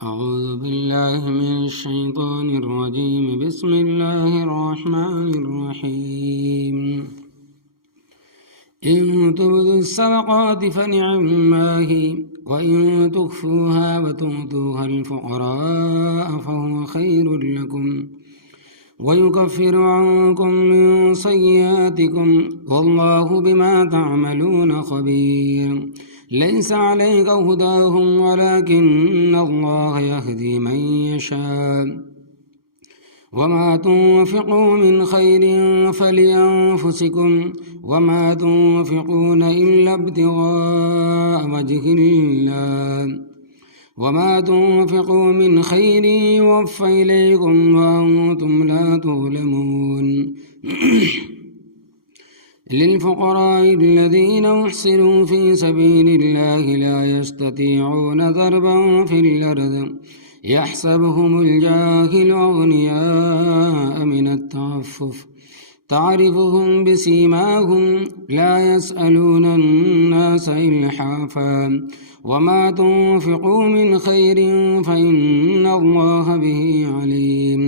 أعوذ بالله من الشيطان الرجيم. بسم الله الرحمن الرحيم. إن تبدوا الصدقات فنعما هي وإن تخفوها وتؤتوها الفقراء فهو خير لكم ويكفر عنكم من سيئاتكم والله بما تعملون خبير. ليس عليك هداهم ولكن الله يهدي من يشاء وما تنفقوا من خير فلأنفسكم وما تنفقون إلا ابتغاء وجه الله وما تنفقوا من خير يوفى إليكم وأنتم لا تظلمون. للفقراء الذين أحصروا في سبيل الله لا يستطيعون ضربا في الأرض يحسبهم الجاهل أغنياء من التعفف تعرفهم بسيماهم لا يسألون الناس إلحافا وما تنفقوا من خير فإن الله به عليم.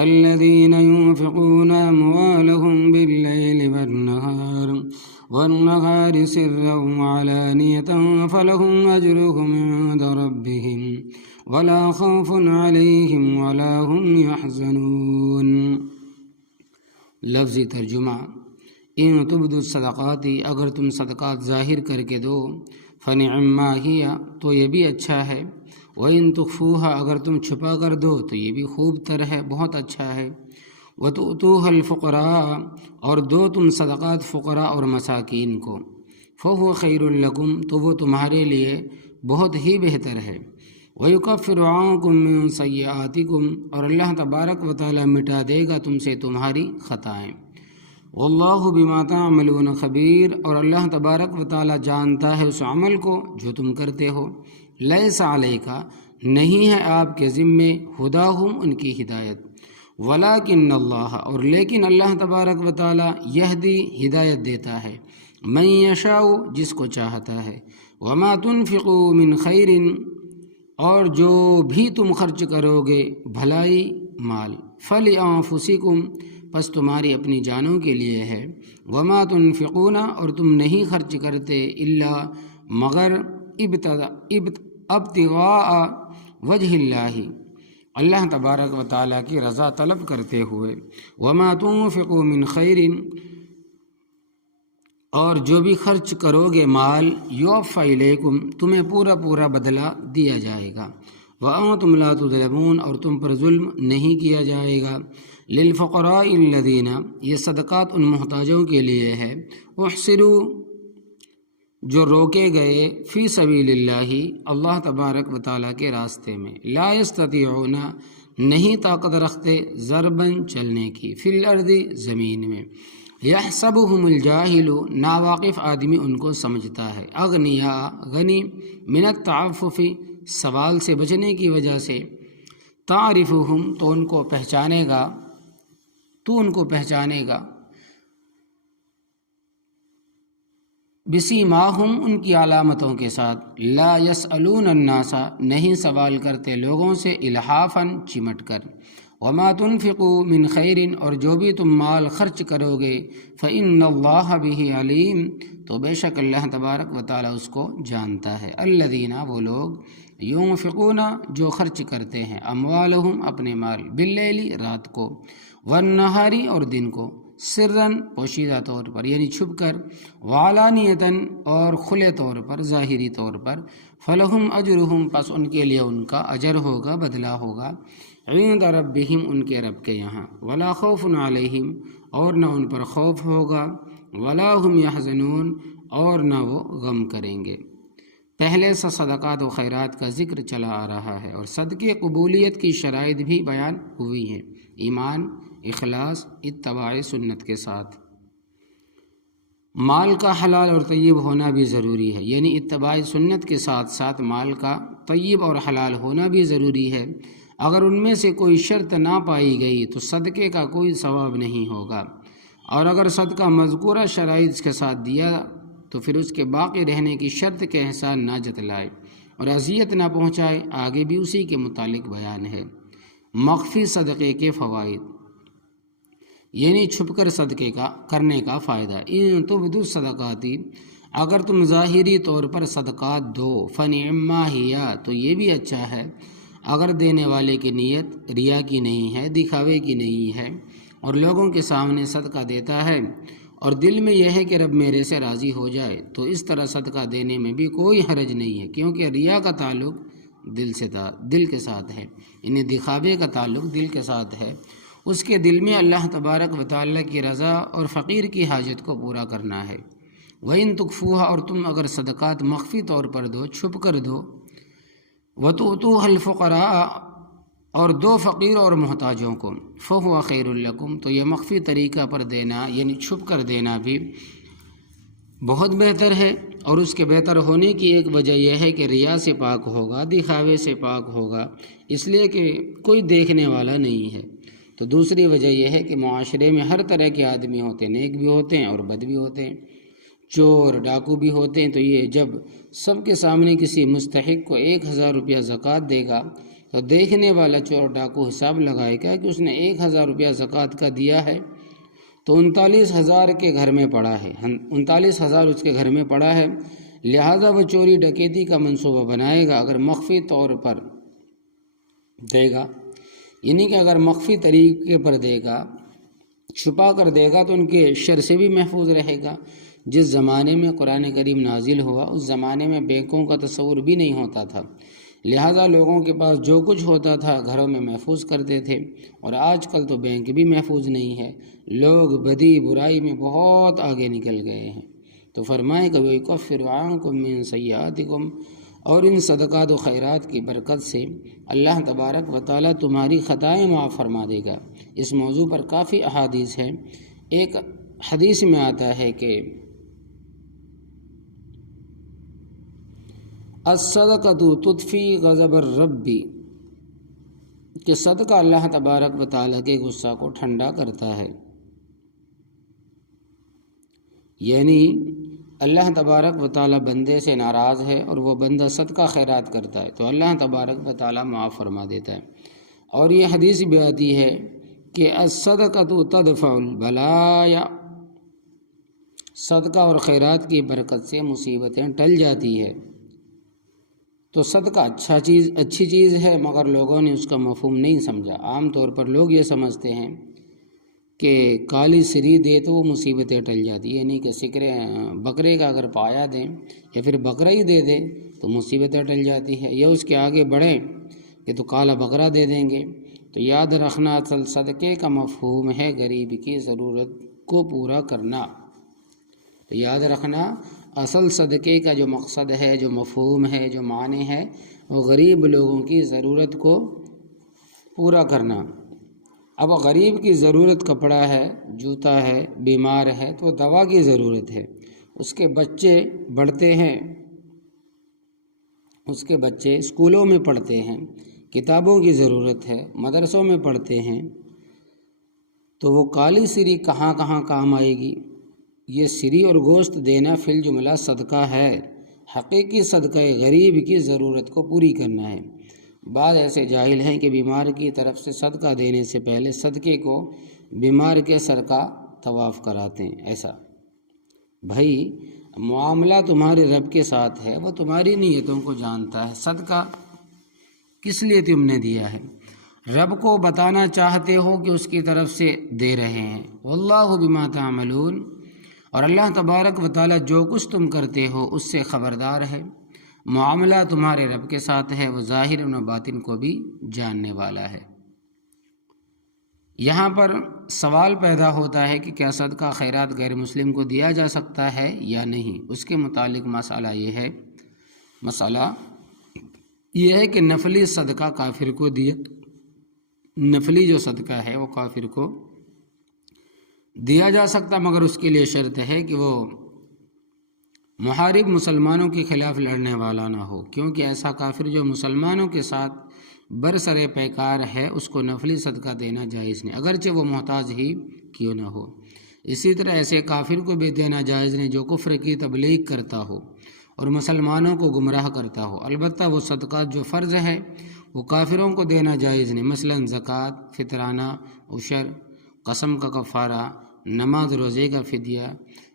الذين ينفقون أموالهم بالليل والنهار سرا وعلانية فلهم أجرهم عند ربهم ولا خوف عليهم ولا هم يحزنون. لفظی ترجمہ: ان تبدوا الصدقات، اگر تم صدقات ظاہر کر کے دو، فنعما ہی، تو یہ بھی اچھا ہے، وَإِن تُخْفُوهَا، اگر تم چھپا کر دو تو یہ بھی خوب تر ہے، بہت اچھا ہے، وَتُؤْتُوهَا الْفُقَرَاءَ، اور دو تم صدقات فقراء اور مساکین کو، فَهُوَ خَيْرٌ لَكُمْ، تو وہ تمہارے لیے بہت ہی بہتر ہے، وَيُكَفِّرُ عَنكُم مِّن سَيِّئَاتِكُمْ، اور اللہ تبارک و تعالی مٹا دے گا تم سے تمہاری خطائیں، واللہ بما تعملون خبیر، اور اللہ تبارک و تعالی جانتا ہے اس عمل کو جو تم کرتے ہو. لیس علیک، نہیں ہے آپ کے ذمے، ہداہم، ان کی ہدایت، ولیکن اللہ، اور لیکن اللہ تبارک و تعالی، یہدی، ہدایت دیتا ہے، من یشاء، جس کو چاہتا ہے، وما تنفقوا من خیر، اور جو بھی تم خرچ کرو گے بھلائی مال، فلانفسکم، پس تمہاری اپنی جانوں کے لیے ہے، وما تنفقون، اور تم نہیں خرچ کرتے، الا مگر ابتغاء وجہ اللہ، اللہ تبارک و تعالیٰ کی رضا طلب کرتے ہوئے، وما تنفقوا من خیر، اور جو بھی خرچ کرو گے مال، یوفی الیکم، تمہیں پورا پورا بدلہ دیا جائے گا، وانتم لا تظلمون، اور تم پر ظلم نہیں کیا جائے گا. للفقراء الذین، یہ صدقات ان محتاجوں کے لیے ہے، احصروا، جو روکے گئے، فی سبیل اللہ، اللہ تبارک و تعالیٰ کے راستے میں، لا یستطیعون، نہیں طاقت رکھتے، ضرباً چلنے کی، فی الارض، زمین میں، یحسبہم الجاہل، ناواقف آدمی ان کو سمجھتا ہے، اغنیاء، غنی، من التعفف، سوال سے بچنے کی وجہ سے، تعرفہم، تو ان کو پہچانے گا، بسیماہم، ان کی علامتوں کے ساتھ، لا یسألون الناس، نہیں سوال کرتے لوگوں سے، الحافاً، چمٹ کر، وما تنفقوا من خیر، اور جو بھی تم مال خرچ کرو گے، فإن اللہ بہ علیم، تو بے شک اللہ تبارک و تعالیٰ اس کو جانتا ہے. الذین، وہ لوگ، ينفقون، جو خرچ کرتے ہیں، اموالہم، اپنے مال، باللیل، رات کو، والنہار، اور دن کو، سرًا، پوشیدہ طور پر یعنی چھپ کر، وعلانیتاً، اور کھلے طور پر، ظاہری طور پر، فلہم اجرہم، پس ان کے لیے ان کا اجر ہوگا، بدلہ ہوگا، عند ربہم، ان کے رب کے یہاں، ولا خوف علیہم، اور نہ ان پر خوف ہوگا، ولا ہم یحزنون، اور نہ وہ غم کریں گے. پہلے سے صدقات و خیرات کا ذکر چلا آ رہا ہے، اور صدقے قبولیت کی شرائط بھی بیان ہوئی ہیں، ایمان، اخلاص، اتباع سنت کے ساتھ. مال کا حلال اور طیب ہونا بھی ضروری ہے، یعنی اتباع سنت کے ساتھ ساتھ مال کا طیب اور حلال ہونا بھی ضروری ہے. اگر ان میں سے کوئی شرط نہ پائی گئی تو صدقے کا کوئی ثواب نہیں ہوگا، اور اگر صدقہ مذکورہ شرائط کے ساتھ دیا تو پھر اس کے باقی رہنے کی شرط کے احسان نہ جتلائے. اور اذیت نہ پہنچائے۔ آگے بھی اسی کے متعلق بیان ہے۔ مخفی صدقے کے فوائد، یعنی چھپ کر صدقے کا کرنے کا فائدہ۔ ان تبدوا الصدقات، اگر تم ظاہری طور پر صدقات دو، فنعما ہی، تو یہ بھی اچھا ہے، اگر دینے والے کی نیت ریا کی نہیں ہے، دکھاوے کی نہیں ہے، اور لوگوں کے سامنے صدقہ دیتا ہے اور دل میں یہ ہے کہ رب میرے سے راضی ہو جائے، تو اس طرح صدقہ دینے میں بھی کوئی حرج نہیں ہے، کیونکہ ریا کا تعلق دل کے ساتھ ہے، انہیں دکھاوے کا تعلق دل کے ساتھ ہے۔ اس کے دل میں اللہ تبارک و تعالیٰ کی رضا اور فقیر کی حاجت کو پورا کرنا ہے۔ وَإِن تُخْفُوهَا، اور تم اگر صدقات مخفی طور پر دو، چھپ کر دو، وَتُؤْتُوهَا الْفُقَرَاءَ، اور دو فقیر اور محتاجوں کو، فَهُوَ خَيْرٌ لَكُمْ، تو یہ مخفی طریقہ پر دینا یعنی چھپ کر دینا بھی بہت بہتر ہے، اور اس کے بہتر ہونے کی ایک وجہ یہ ہے کہ ریا سے پاک ہوگا، دکھاوے سے پاک ہوگا، اس لیے کہ کوئی دیکھنے والا نہیں ہے۔ تو دوسری وجہ یہ ہے کہ معاشرے میں ہر طرح کے آدمی ہوتے ہیں، نیک بھی ہوتے ہیں اور بد بھی ہوتے ہیں، چور ڈاکو بھی ہوتے ہیں، تو یہ جب سب کے سامنے کسی مستحق کو 1000 روپیہ زکوٰۃ دے گا تو دیکھنے والا چور ڈاکو حساب لگائے گا کہ اس نے 1000 روپیہ زکوٰۃ کا دیا ہے تو 39,000 کے گھر میں پڑا ہے، 39,000 اس کے گھر میں پڑا ہے، لہذا وہ چوری ڈکیتی کا منصوبہ بنائے گا۔ اگر مخفی طور پر دے گا، یعنی کہ اگر مخفی طریقے پر دے گا، چھپا کر دے گا، تو ان کے شر سے بھی محفوظ رہے گا۔ جس زمانے میں قرآن کریم نازل ہوا اس زمانے میں بینکوں کا تصور بھی نہیں ہوتا تھا، لہذا لوگوں کے پاس جو کچھ ہوتا تھا گھروں میں محفوظ کرتے تھے، اور آج کل تو بینک بھی محفوظ نہیں ہے، لوگ بدی برائی میں بہت آگے نکل گئے ہیں۔ تو فرمائے کہ وَيُكَفِّرُ عَنكُم مِّن سَيِّئَاتِكُمْ، اور ان صدقات و خیرات کی برکت سے اللہ تبارک و تعالیٰ تمہاری خطائیں معاف فرما دے گا۔ اس موضوع پر کافی احادیث ہیں۔ ایک حدیث میں آتا ہے کہ الصدقۃ تطفی غضب الرب، کہ صدقہ اللہ تبارک و تعالیٰ کے غصہ کو ٹھنڈا کرتا ہے، یعنی اللہ تبارک و تعالیٰ بندے سے ناراض ہے اور وہ بندہ صدقہ خیرات کرتا ہے تو اللہ تبارک و تعالیٰ معاف فرما دیتا ہے۔ اور یہ حدیث بھی آتی ہے کہ الصدقۃ تدفع البلاء، صدقہ اور خیرات کی برکت سے مصیبتیں ٹل جاتی ہے۔ تو صدقہ اچھی چیز ہے، مگر لوگوں نے اس کا مفہوم نہیں سمجھا۔ عام طور پر لوگ یہ سمجھتے ہیں کہ کالی سری دے تو وہ مصیبتیں ٹل جاتی، یعنی کہ بکرے کا اگر پایا دیں یا پھر بکرا ہی دے دیں تو مصیبتیں ٹل جاتی ہے، یا اس کے آگے بڑھیں کہ تو کالا بکرا دے دیں گے۔ تو یاد رکھنا اصل صدقے کا مفہوم ہے غریب کی ضرورت کو پورا کرنا۔ تو یاد رکھنا اصل صدقے کا جو مقصد ہے، جو مفہوم ہے، جو معنی ہے، وہ غریب لوگوں کی ضرورت کو پورا کرنا۔ اب غریب کی ضرورت کپڑا ہے، جوتا ہے، بیمار ہے تو دوا کی ضرورت ہے، اس کے بچے بڑھتے ہیں، اس کے بچے اسکولوں میں پڑھتے ہیں، کتابوں کی ضرورت ہے، مدرسوں میں پڑھتے ہیں، تو وہ کالی سری کہاں کہاں کام آئے گی؟ یہ سری اور گوشت دینا فی الجملہ صدقہ ہے۔ حقیقی صدقہ غریب کی ضرورت کو پوری کرنا ہے۔ بعض ایسے جاہل ہیں کہ بیمار کی طرف سے صدقہ دینے سے پہلے صدقے کو بیمار کے سر کا طواف کراتے ہیں۔ ایسا بھائی معاملہ تمہارے رب کے ساتھ ہے، وہ تمہاری نیتوں کو جانتا ہے۔ صدقہ کس لیے تم نے دیا ہے؟ رب کو بتانا چاہتے ہو کہ اس کی طرف سے دے رہے ہیں۔ واللہ بما تعملون، اور اللہ تبارک و تعالیٰ جو کچھ تم کرتے ہو اس سے خبردار ہے۔ معاملہ تمہارے رب کے ساتھ ہے، وہ ظاہر و باطن کو بھی جاننے والا ہے۔ یہاں پر سوال پیدا ہوتا ہے کہ کیا صدقہ خیرات غیر مسلم کو دیا جا سکتا ہے یا نہیں؟ اس کے متعلق مسئلہ یہ ہے کہ نفلی صدقہ کافر کو دیا، نفلی جو صدقہ ہے وہ کافر کو دیا جا سکتا، مگر اس کے لیے شرط ہے کہ وہ محارب مسلمانوں کے خلاف لڑنے والا نہ ہو، کیونکہ ایسا کافر جو مسلمانوں کے ساتھ برسر پیکار ہے اس کو نفلی صدقہ دینا جائز نہیں، اگرچہ وہ محتاج ہی کیوں نہ ہو۔ اسی طرح ایسے کافر کو بھی دینا جائز نہیں جو کفر کی تبلیغ کرتا ہو اور مسلمانوں کو گمراہ کرتا ہو۔ البتہ وہ صدقات جو فرض ہے وہ کافروں کو دینا جائز نہیں، مثلا زکوٰۃ، فطرانہ، عشر، قسم کا کفارہ، نماز روزے کا فدیہ،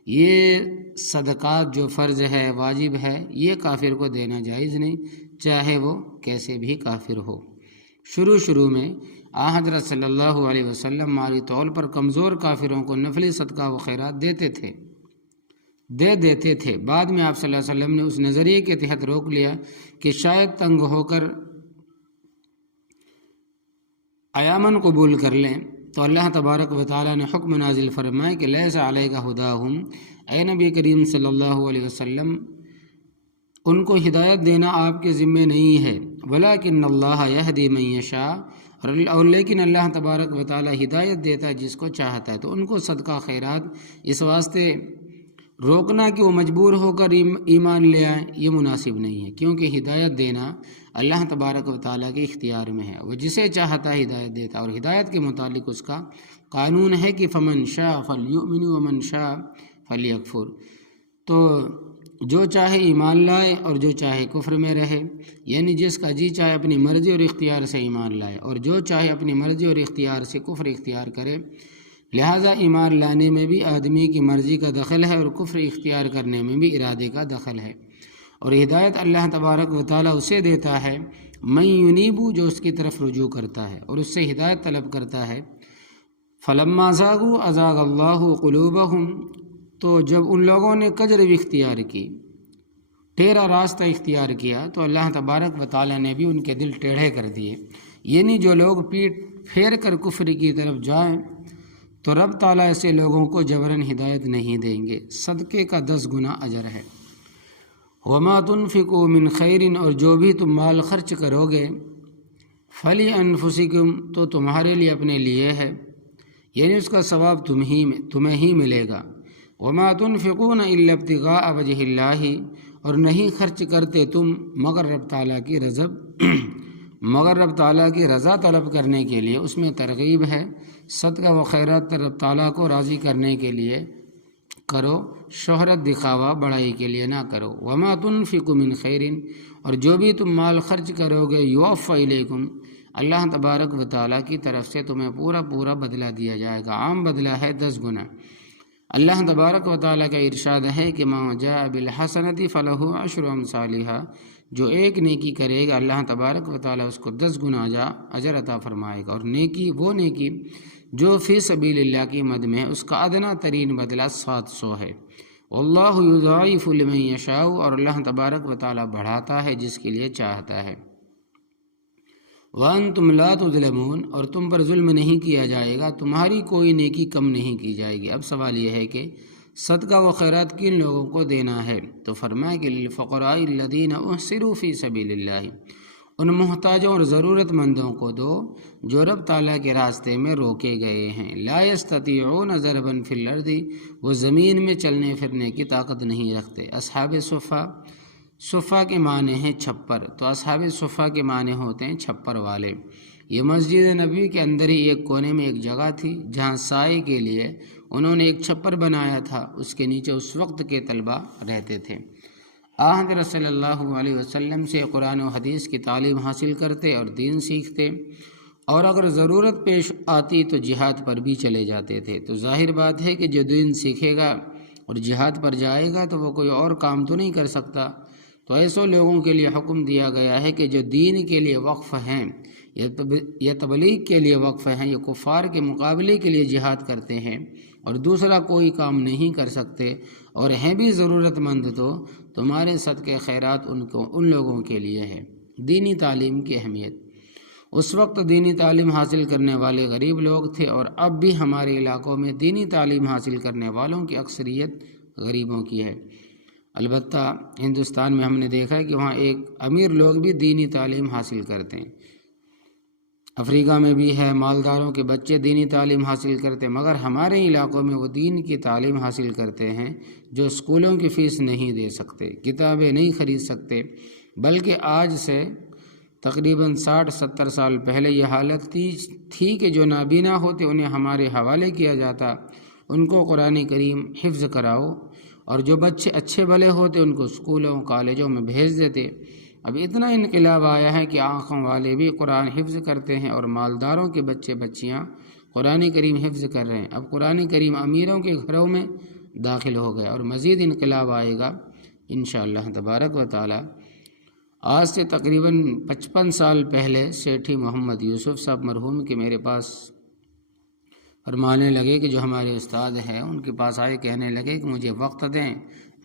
یہ صدقات جو فرض ہے واجب ہے یہ کافر کو دینا جائز نہیں، چاہے وہ کیسے بھی کافر ہو۔ شروع میں حضرت صلی اللہ علیہ وسلم مالی طور پر کمزور کافروں کو نفلی صدقہ و خیرات دیتے تھے۔ بعد میں آپ صلی اللہ علیہ وسلم نے اس نظریے کے تحت روک لیا کہ شاید تنگ ہو کر ایامن قبول کر لیں، تو اللہ تبارک و تعالیٰ نے حکم نازل فرمایا کہ لیس علیک ھداھم، اے نبی کریم صلی اللہ علیہ وسلم ان کو ہدایت دینا آپ کے ذمے نہیں ہے، ولکن اللہ یہدی من یشاء، اور لیکن اللہ تبارک و تعالیٰ ہدایت دیتا ہے جس کو چاہتا ہے۔ تو ان کو صدقہ خیرات اس واسطے روکنا کہ وہ مجبور ہو کر ایمان لے آئیں یہ مناسب نہیں ہے، کیونکہ ہدایت دینا اللہ تبارک و تعالیٰ کے اختیار میں ہے، وہ جسے چاہتا ہے ہدایت دیتا ہے، اور ہدایت کے متعلق اس کا قانون ہے کہ فمن شاء فلیؤمن ومن شاء فلیکفر، تو جو چاہے ایمان لائے اور جو چاہے کفر میں رہے، یعنی جس کا جی چاہے اپنی مرضی اور اختیار سے ایمان لائے اور جو چاہے اپنی مرضی اور اختیار سے کفر اختیار کرے۔ لہٰذا ایمان لانے میں بھی آدمی کی مرضی کا دخل ہے اور کفر اختیار کرنے میں بھی ارادے کا دخل ہے، اور ہدایت اللہ تبارک و تعالیٰ اسے دیتا ہے من ینیبو، جو اس کی طرف رجوع کرتا ہے اور اس سے ہدایت طلب کرتا ہے۔ فلما زاغوا ازاغ اللہ قلوبہم، تو جب ان لوگوں نے کجروی اختیار کی، ٹیڑھا راستہ اختیار کیا، تو اللہ تبارک و تعالیٰ نے بھی ان کے دل ٹیڑھے کر دیے، یعنی جو لوگ پیٹ پھیر کر کفر کی طرف جائیں تو رب تعالیٰ ایسے لوگوں کو جبراً ہدایت نہیں دیں گے، صدقے کا 10 گنا اجر ہے۔ وما تنفقوا من خیر، اور جو بھی تم مال خرچ کرو گے، فلانفسکم، تو تمہارے لیے اپنے لیے ہے، یعنی اس کا ثواب تمہیں ہی ملے گا۔ وما تنفقون الا ابتغاء وجہ اللہ، اور نہیں خرچ کرتے تم مگر رب تعالیٰ کی رضا طلب کرنے کے لیے، اس میں ترغیب ہے، صدقہ و خیرات رب تعالیٰ کو راضی کرنے کے لیے کرو، شہرت دکھاوا بڑائی کے لیے نہ کرو۔ وما تنفقوا من خیر، اور جو بھی تم مال خرچ کرو گے، یوفی الیکم، اللہ تبارک و تعالیٰ کی طرف سے تمہیں پورا بدلہ دیا جائے گا، عام بدلہ ہے 10 گنا۔ اللہ تبارک و تعالیٰ کا ارشاد ہے کہ ما جاء بالحسنۃ فلہ عشر امثالھا، جو ایک نیکی کرے گا اللہ تبارک و تعالیٰ اس کو 10 گنا اجر عطا فرمائے گا، اور وہ نیکی جو فی سبیل اللہ کی مد میں ہے اس کا ادنا ترین بدلہ 700 ہے۔ واللہ یضاعف لمن یشاء، اور اللہ تبارک و تعالیٰ بڑھاتا ہے جس کے لیے چاہتا ہے۔ وانتم لا تظلمون، اور تم پر ظلم نہیں کیا جائے گا، تمہاری کوئی نیکی کم نہیں کی جائے گی۔ اب سوال یہ ہے کہ صدقہ و خیرات کن لوگوں کو دینا ہے؟ تو فرمایا کہ للفقراء الذین احصروا فی سبیل اللہ، ان محتاجوں اور ضرورت مندوں کو دو جو رب تعالیٰ کے راستے میں روکے گئے ہیں۔ لا یستطیعون ضربا فی الارض، وہ زمین میں چلنے پھرنے کی طاقت نہیں رکھتے۔ اصحاب صفہ کے معنی ہیں چھپر، تو اصحاب صفہ کے معنی ہوتے ہیں چھپر والے۔ یہ مسجد نبوی کے اندر ہی ایک کونے میں ایک جگہ تھی جہاں سائے کے لیے انہوں نے ایک چھپر بنایا تھا، اس کے نیچے اس وقت کے طلبہ رہتے تھے۔ حضرت صلی اللہ علیہ وسلم سے قرآن و حدیث کی تعلیم حاصل کرتے اور دین سیکھتے، اور اگر ضرورت پیش آتی تو جہاد پر بھی چلے جاتے تھے۔ تو ظاہر بات ہے کہ جو دین سیکھے گا اور جہاد پر جائے گا تو وہ کوئی اور کام تو نہیں کر سکتا، تو ایسے لوگوں کے لیے حکم دیا گیا ہے کہ جو دین کے لیے وقف ہیں یا تبلیغ کے لیے وقف ہیں یا کفار کے مقابلے کے لیے جہاد کرتے ہیں اور دوسرا کوئی کام نہیں کر سکتے اور ہیں بھی ضرورت مند، تو تمہارے صدقے خیرات ان لوگوں کے لیے ہے۔ دینی تعلیم کی اہمیت۔ اس وقت دینی تعلیم حاصل کرنے والے غریب لوگ تھے، اور اب بھی ہمارے علاقوں میں دینی تعلیم حاصل کرنے والوں کی اکثریت غریبوں کی ہے۔ البتہ ہندوستان میں ہم نے دیکھا ہے کہ وہاں ایک امیر لوگ بھی دینی تعلیم حاصل کرتے ہیں، افریقہ میں بھی ہے، مالداروں کے بچے دینی تعلیم حاصل کرتے ہیں، مگر ہمارے علاقوں میں وہ دین کی تعلیم حاصل کرتے ہیں جو اسکولوں کی فیس نہیں دے سکتے، کتابیں نہیں خرید سکتے، بلکہ آج سے تقریباً 60-70 سال پہلے یہ حالت تھی کہ جو نابینا ہوتے انہیں ہمارے حوالے کیا جاتا، ان کو قرآن کریم حفظ کراؤ اور جو بچے اچھے بھلے ہوتے ان کو اسکولوں کالجوں میں بھیج دیتے۔ اب اتنا انقلاب آیا ہے کہ آنکھوں والے بھی قرآن حفظ کرتے ہیں اور مالداروں کے بچے بچیاں قرآن کریم حفظ کر رہے ہیں۔ اب قرآن کریم امیروں کے گھروں میں داخل ہو گیا اور مزید انقلاب آئے گا انشاءاللہ تبارک و تعالی۔ آج سے تقریباً 55 سال پہلے سیٹھی محمد یوسف صاحب مرحوم کے میرے پاس فرمانے لگے کہ جو ہمارے استاد ہیں ان کے پاس آئے، کہنے لگے کہ مجھے وقت دیں،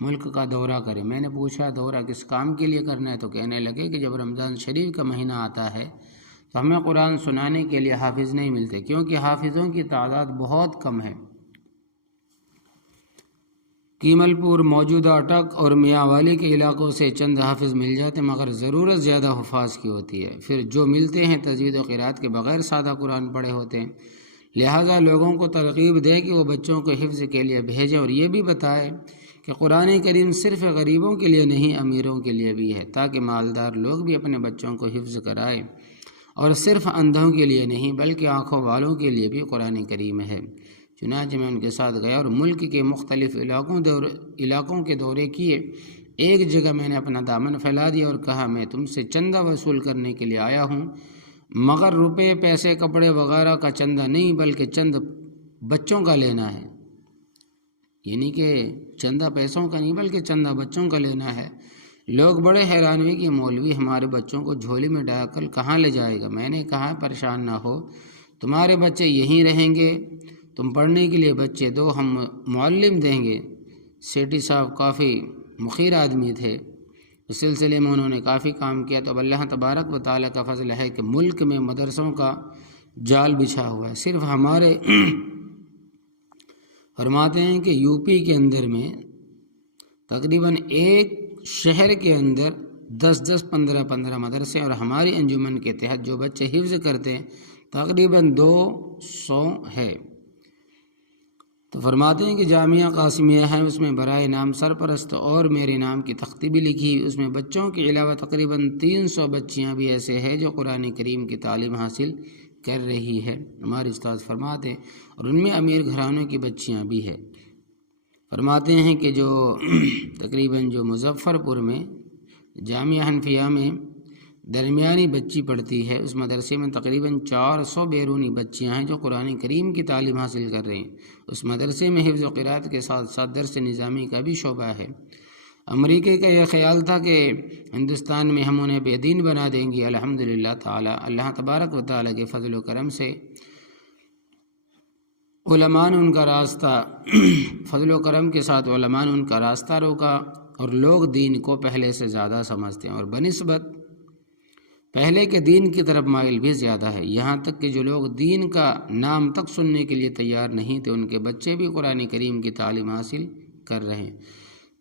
ملک کا دورہ کریں۔ میں نے پوچھا دورہ کس کام کے لیے کرنا ہے؟ تو کہنے لگے کہ جب رمضان شریف کا مہینہ آتا ہے تو ہمیں قرآن سنانے کے لیے حافظ نہیں ملتے، کیونکہ حافظوں کی تعداد بہت کم ہے۔ کیمل پور، موجودہ اٹک اور میاں والی کے علاقوں سے چند حافظ مل جاتے، مگر ضرورت زیادہ حفاظ کی ہوتی ہے۔ پھر جو ملتے ہیں تجوید و قرات کے بغیر سادہ قرآن پڑھے ہوتے ہیں۔ لہٰذا لوگوں کو ترغیب دے کہ وہ بچوں کو حفظ کے لیے بھیجیں، اور یہ بھی بتائے کہ قرآن کریم صرف غریبوں کے لیے نہیں امیروں کے لیے بھی ہے، تاکہ مالدار لوگ بھی اپنے بچوں کو حفظ کرائے، اور صرف اندھوں کے لیے نہیں بلکہ آنکھوں والوں کے لیے بھی قرآن کریم ہے۔ چنانچہ میں ان کے ساتھ گیا اور ملک کے مختلف علاقوں کے دورے کیے۔ ایک جگہ میں نے اپنا دامن پھیلا دیا اور کہا میں تم سے چندہ وصول کرنے کے لیے آیا ہوں، مگر روپے پیسے کپڑے وغیرہ کا چندہ نہیں بلکہ چند بچوں کا لینا ہے، یعنی کہ چندہ پیسوں کا نہیں بلکہ چندہ بچوں کا لینا ہے۔ لوگ بڑے حیران ہوئے کہ مولوی ہمارے بچوں کو جھولی میں ڈال کر کہاں لے جائے گا؟ میں نے کہا پریشان نہ ہو، تمہارے بچے یہیں رہیں گے، تم پڑھنے کے لیے بچے دو، ہم معلم دیں گے۔ سیٹھی صاحب کافی مخیر آدمی تھے، اس سلسلے میں انہوں نے کافی کام کیا۔ تو اب اللہ تبارک و تعالیٰ کا فضل ہے کہ ملک میں مدرسوں کا جال بچھا ہوا ہے۔ صرف ہمارے فرماتے ہیں کہ یو پی کے اندر میں تقریباً ایک شہر کے اندر 10 15 مدرسے، اور ہماری انجمن کے تحت جو بچے حفظ کرتے ہیں تقریباً 200 ہے۔ تو فرماتے ہیں کہ جامعہ قاسمیہ ہے، اس میں برائے نام سرپرست اور میرے نام کی تختی بھی لکھی، اس میں بچوں کے علاوہ تقریباً 300 بچیاں بھی ایسے ہیں جو قرآن کریم کی تعلیم حاصل کر رہی ہے، ہمارے استاد فرماتے ہیں، اور ان میں امیر گھرانوں کی بچیاں بھی ہیں۔ فرماتے ہیں کہ جو تقریباً جو مظفر پور میں جامعہ حنفیہ میں درمیانی بچی پڑھتی ہے، اس مدرسے میں تقریباً 400 بیرونی بچیاں ہیں جو قرآن کریم کی تعلیم حاصل کر رہے ہیں۔ اس مدرسے میں حفظ و قرات کے ساتھ ساتھ درس نظامی کا بھی شعبہ ہے۔ امریکہ کا یہ خیال تھا کہ ہندوستان میں ہم انہیں بے دین بنا دیں گے، الحمدللہ تعالی اللہ تبارک و تعالی کے فضل و کرم سے علماء نے ان کا راستہ فضل و کرم کے ساتھ علماء نے ان کا راستہ روکا، اور لوگ دین کو پہلے سے زیادہ سمجھتے ہیں، اور بنسبت پہلے کے دین کی طرف مائل بھی زیادہ ہے، یہاں تک کہ جو لوگ دین کا نام تک سننے کے لیے تیار نہیں تھے ان کے بچے بھی قرآن کریم کی تعلیم حاصل کر رہے ہیں۔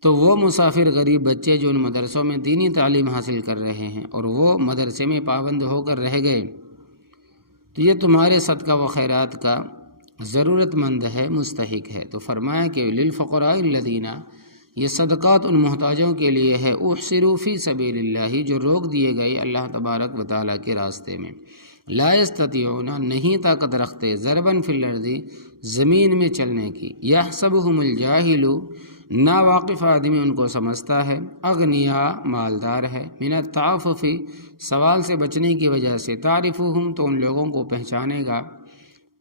تو وہ مسافر غریب بچے جو ان مدرسوں میں دینی تعلیم حاصل کر رہے ہیں اور وہ مدرسے میں پابند ہو کر رہ گئے، تو یہ تمہارے صدقہ و خیرات کا ضرورت مند ہے، مستحق ہے۔ تو فرمایا کہ للفقراء الذین، یہ صدقات ان محتاجوں کے لیے ہے، احصروا فی سبیل اللہ، جو روک دیے گئے اللہ تبارک و تعالیٰ کے راستے میں، لا یستطیعون، نہیں طاقت رکھتے، ضربا فی الارض، زمین میں چلنے کی، یحسبہم الجاہل، ناواقف آدمی ان کو سمجھتا ہے، اغنیاء، مالدار ہے، من التعفف، سوال سے بچنے کی وجہ سے، تعرفہم، تو ان لوگوں کو پہچانے گا،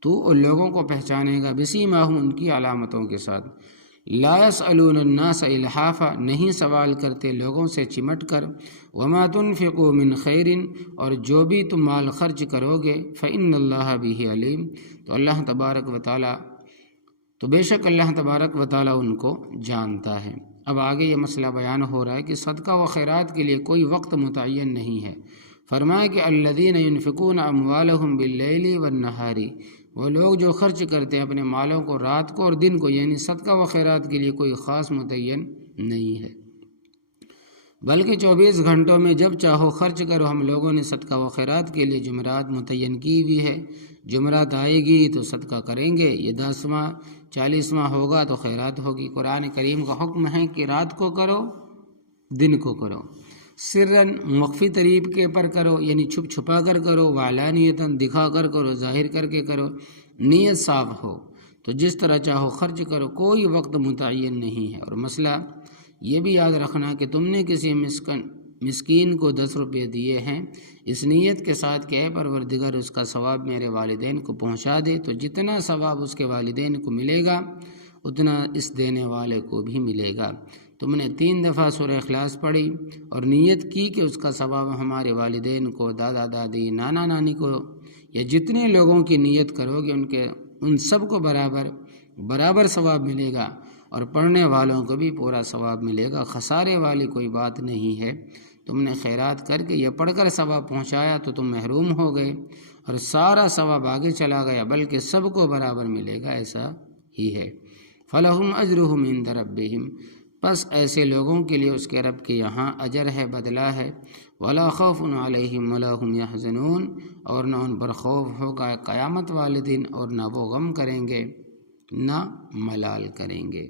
تو ان لوگوں کو پہچانے گا، بسیماہم، ان کی علامتوں کے ساتھ، لا یسألون الناس الحافا، نہیں سوال کرتے لوگوں سے چمٹ کر، وما تنفقوا من خیر، اور جو بھی تم مال خرچ کرو گے، فإن اللہ بہ علیم، تو اللہ تبارک و تعالی، تو بے شک اللہ تبارک و تعالی ان کو جانتا ہے۔ اب آگے یہ مسئلہ بیان ہو رہا ہے کہ صدقہ و خیرات کے لیے کوئی وقت متعین نہیں ہے۔ فرمایا کہ الذین ينفقون اموالهم باللیل والنہار، وہ لوگ جو خرچ کرتے ہیں اپنے مالوں کو رات کو اور دن کو، یعنی صدقہ و خیرات کے لیے کوئی خاص متعین نہیں ہے، بلکہ 24 گھنٹوں میں جب چاہو خرچ کرو۔ ہم لوگوں نے صدقہ و خیرات کے لیے جمعرات متعین کی ہوئی ہے، جمعرات آئے گی تو صدقہ کریں گے، یہ 10واں 40واں ہوگا تو خیرات ہوگی۔ قرآن کریم کا حکم ہے کہ رات کو کرو، دن کو کرو، سرن، مخفی طریقے پر کرو، یعنی چھپ چھپا کر کرو، وعلانیتاً، دکھا کر کرو، ظاہر کر کے کرو، نیت صاف ہو۔ تو جس طرح چاہو خرچ کرو، کوئی وقت متعین نہیں ہے۔ اور مسئلہ یہ بھی یاد رکھنا کہ تم نے کسی مسکین کو 10 روپے دیے ہیں اس نیت کے ساتھ کہ اے پروردگار اس کا ثواب میرے والدین کو پہنچا دے، تو جتنا ثواب اس کے والدین کو ملے گا اتنا اس دینے والے کو بھی ملے گا۔ تم نے 3 دفعہ سورہ اخلاص پڑھی اور نیت کی کہ اس کا ثواب ہمارے والدین کو، دادا دادی، نانا نانی کو، یا جتنے لوگوں کی نیت کرو گے ان سب کو برابر ثواب ملے گا، اور پڑھنے والوں کو بھی پورا ثواب ملے گا۔ خسارے والی کوئی بات نہیں ہے۔ تم نے خیرات کر کے یہ پڑھ کر ثواب پہنچایا تو تم محروم ہو گئے اور سارا ثواب آگے چلا گیا، بلکہ سب کو برابر ملے گا، ایسا ہی ہے۔ فَلَهُمْ أَجْرُهُمْ عِنْدَ رَبِّهِمْ، پس ایسے لوگوں کے لیے اس کے رب کے یہاں اجر ہے، بدلہ ہے۔ وَلَا خَوْفٌ عَلَيْهِمْ وَلَا هُمْ يَحْزَنُونَ، اور نہ ان پر خوف ہوگا قیامت والے دن، اور نہ وہ غم کریں گے نہ ملال کریں گے۔